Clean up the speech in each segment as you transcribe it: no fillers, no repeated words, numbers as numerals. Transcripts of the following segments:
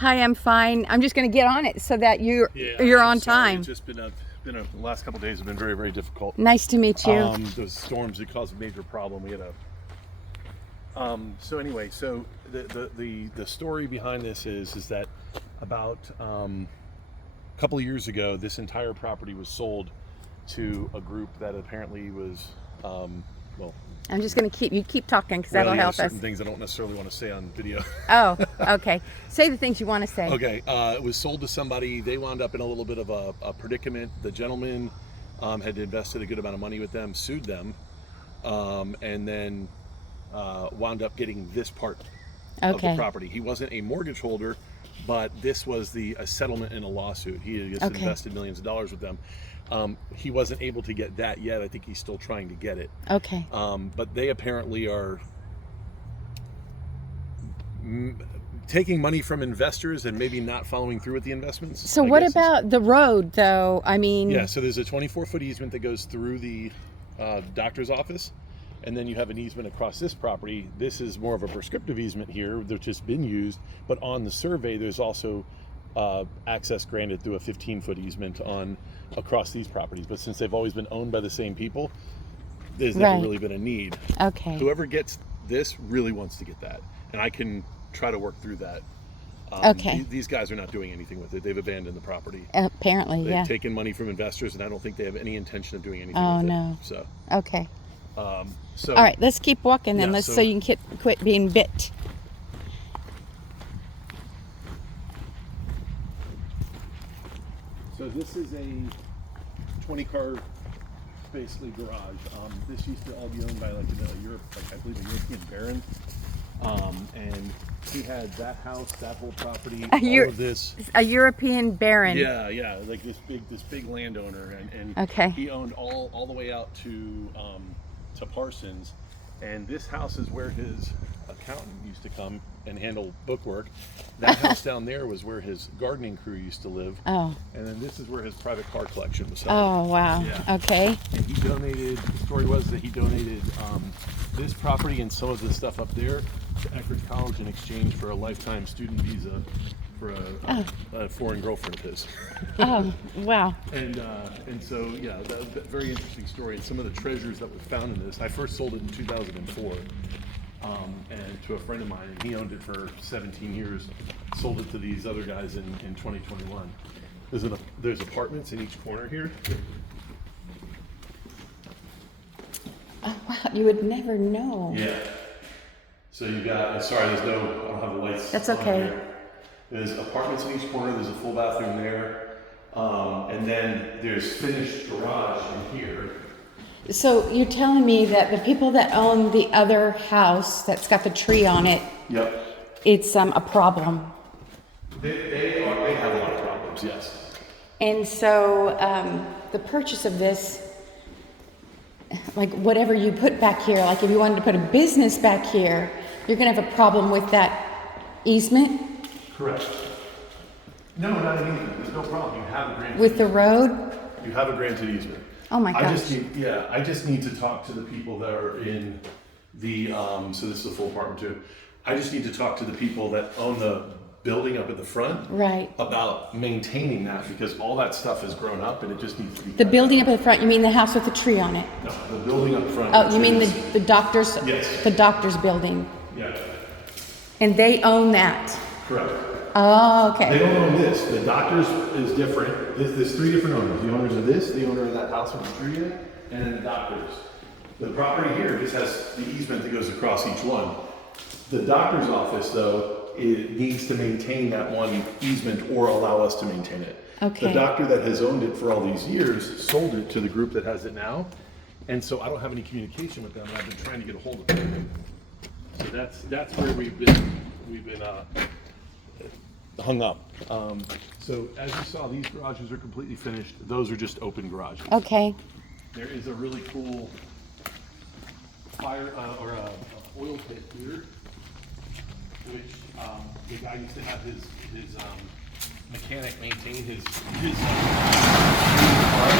Hi, I'm fine. I'm just going to get on it so that you're on time. It's just the last couple of days have been very, very difficult. Nice to meet you. Those storms that caused a major problem. We had a so anyway, so the story behind this is that about a couple of years ago, this entire property was sold to a group that apparently was well. I'm just going to keep talking because that'll help us. Certain things I don't necessarily want to say on video. Oh, okay. Say the things you want to say. Okay. It was sold to somebody. They wound up in a little bit of a predicament. The gentleman had invested a good amount of money with them, sued them, and then wound up getting this part of the property. He wasn't a mortgage holder, but this was a settlement in a lawsuit. He had just invested millions of dollars with them. He wasn't able to get that yet. I think he's still trying to get it. Okay. But they apparently are taking money from investors and maybe not following through with the investments. So what about the road, though? I mean... Yeah, so there's a 24-foot easement that goes through the doctor's office, and then you have an easement across this property. This is more of a prescriptive easement here, which has been used, but on the survey, there's also access granted through a 15-foot easement across these properties. But since they've always been owned by the same people, there's never really been a need. Okay. Whoever gets this really wants to get that, and I can try to work through that. Okay. These guys are not doing anything with it. They've abandoned the property. Apparently, They've taken money from investors, and I don't think they have any intention of doing anything with it. No. So. Okay. So. All right, let's keep walking then. So you can quit being bit. So this is a 20-car, basically, garage. This used to all be owned by I believe a European baron. And he had that house, that whole property, all of this. A European baron. Yeah, like this big landowner, and he owned all the way out to Parsons. And this house is where his accountant used to come and handle bookwork. That house down there was where his gardening crew used to live. Oh. And then this is where his private car collection was held. Oh, wow. Yeah. Okay. And he donated, the story was that he donated this property and some of the stuff up there to Eckerd College in exchange for a lifetime student visa for a foreign girlfriend of his. Oh, wow. And so, yeah, that was a very interesting story. And some of the treasures that were found in this, I first sold it in 2004 and to a friend of mine, and he owned it for 17 years, sold it to these other guys in 2021. There's apartments in each corner here. Oh, wow, you would never know. Yeah. So you got, sorry, I don't have the lights. That's okay. Here. There's apartments in each corner, there's a full bathroom there, and then there's finished garage in here. So you're telling me that the people that own the other house that's got the tree on it, it's a problem? They have a lot of problems, yes. And so the purchase of this, like whatever you put back here, like if you wanted to put a business back here, you're going to have a problem with that easement? Correct. No, not an easement. There's no problem. You have a granted with the road? You have a granted easement. Oh my gosh. I just need to talk to the people that are in the, so this is a full apartment too. I just need to talk to the people that own the building up at the front. Right. About maintaining that, because all that stuff has grown up and it just needs to be. The building up at the front, you mean the house with the tree on it? No, the building up front. Oh, you mean the doctor's? Yes. The doctor's building. Yeah. And they own that? Correct. Oh, okay. They don't own this. The doctor's is different. There's three different owners. The owners of this, the owner of that house with the tree in it, and then the doctor's. The property here just has the easement that goes across each one. The doctor's office, though, it needs to maintain that one easement or allow us to maintain it. Okay. The doctor that has owned it for all these years sold it to the group that has it now, and so I don't have any communication with them, and I've been trying to get a hold of them. So that's where we've been hung up. So as you saw, these garages are completely finished. Those are just open garages. Okay. There is a really cool fire or a oil pit here, which the guy used to have his mechanic maintain his car.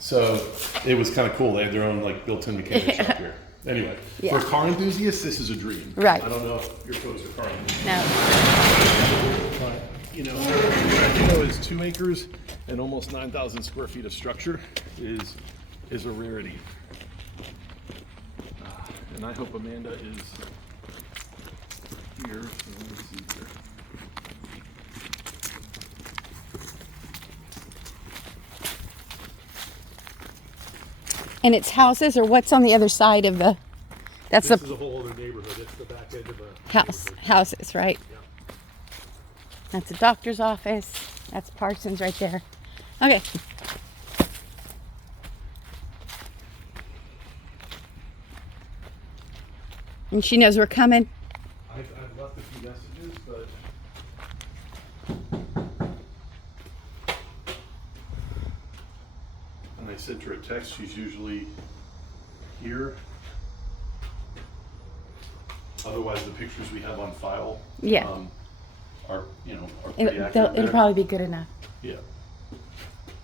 So it was kind of cool. They had their own like built-in mechanic shop here. Anyway, Yeah. for car enthusiasts, this is a dream. Right. I don't know if you're opposed to car enthusiasts. No. But, you know, what I know is 2 acres and almost 9,000 square feet of structure is a rarity. And I hope Amanda is here. So let me see here. And it's houses, or what's on the other side of the? That's This the is a whole other neighborhood. It's the back edge of a neighborhood. houses, right? Yeah. That's a doctor's office. That's Parsons right there. Okay. And she knows we're coming. I've left a few messages, but when I sent her a text, she's usually here. Otherwise, the pictures we have on file, Yeah. are pretty accurate. It'll there. probably be good enough. Yeah.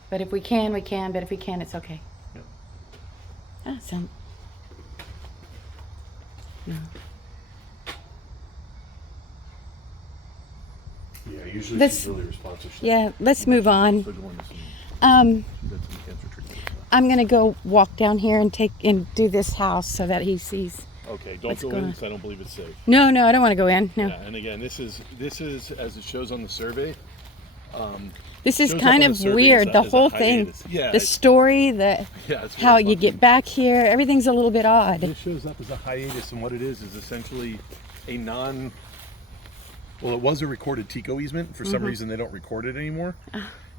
But if we can, we can. But if we can't, it's okay. Yeah. Awesome. No. Yeah. Usually Let's- she's really responsive. Yeah, let's move on. She's had some cancer treatment. I'm gonna go walk down here and do this house so that he sees. Okay, don't What's go going in on? because I don't believe it's safe. No, I don't want to go in. No. Yeah, and again, this is as it shows on the survey. This is Shows up kind on of the survey weird. as The a whole thing, hiatus. Yeah, the it's- story, Yeah, it's how really you funky. get back here, everything's a little bit odd. This shows up as a hiatus, and what it is essentially a well, it was a recorded TICO easement. For some reason, they don't record it anymore,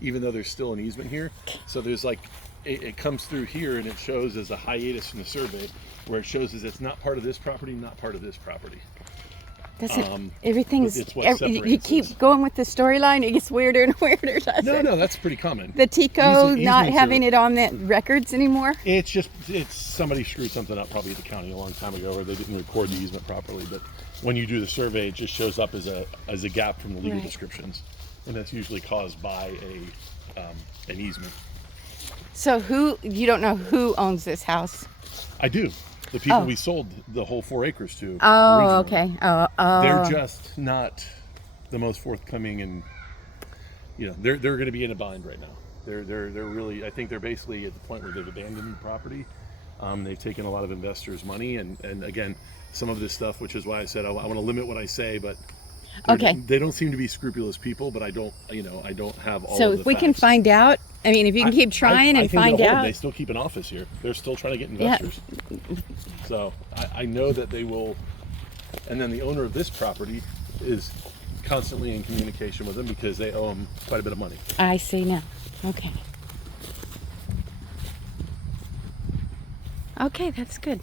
even though there's still an easement here. So there's like, it comes through here, and it shows as a hiatus in the survey, where it shows as it's not part of this property, not part of this property. Doesn't everything's it's what you separates keep this. going with the storyline? It gets weirder and weirder, doesn't it? No, that's pretty common. The Tico Easements not are- having it on the records anymore. It's somebody screwed something up probably at the county a long time ago, or they didn't record the easement properly. But when you do the survey, it just shows up as a gap from the legal Right. descriptions, and that's usually caused by an easement. So you don't know who owns this house? I do. The people Oh. we sold the whole 4 acres to. Oh, originally. okay. Oh. They're just not the most forthcoming, and they're going to be in a bind right now. They're really, I think they're basically at the point where they've abandoned the property. They've taken a lot of investors' money, and again, some of this stuff, which is why I said I want to limit what I say, but Okay. they don't seem to be scrupulous people. But I don't have all. So of the if we can facts. find out, I mean, if you can keep trying I and can find get a hold of them. out. They still keep an office here. They're still trying to get Yeah. investors. So I know that they will. And then the owner of this property is constantly in communication with them because they owe them quite a bit of money. I see now. Okay. Okay, that's good.